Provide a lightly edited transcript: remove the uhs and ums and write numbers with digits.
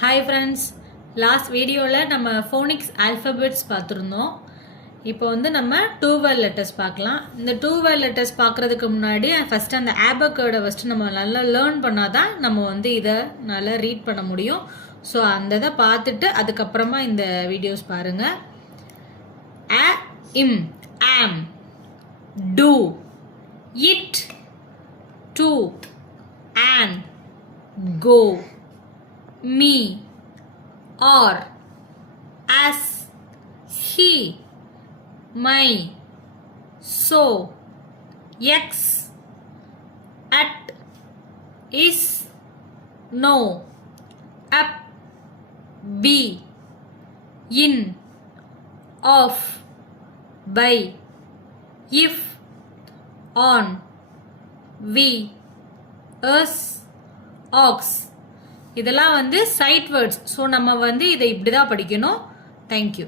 Hi friends, last வீடியோவில் நம்ம Phoenix alphabets பார்த்துருந்தோம். இப்போ வந்து நம்ம டூ வேர்ட் லெட்டர்ஸ் பார்க்கலாம். இந்த டூ வேர்ட் லெட்டர்ஸ் பார்க்குறதுக்கு முன்னாடி ஃபஸ்ட்டு அந்த ஆபக்கோட ஃபஸ்ட்டு நம்ம நல்லா லேர்ன் பண்ணால் தான் நம்ம வந்து இதை நல்லா ரீட் பண்ண முடியும். ஸோ அந்த இதை பார்த்துட்டு அதுக்கப்புறமா இந்த வீடியோஸ் பாருங்கள். A, im, am, do, it, to, an, go, me, or, as, he, my, so, x, at, is, no, up, be, in, of, by, if, on, we, us, ox. இதெல்லாம் வந்து சைட் வேர்ட்ஸ். ஸோ நம்ம வந்து இதை இப்படி தான் படிக்கணும். Thank you.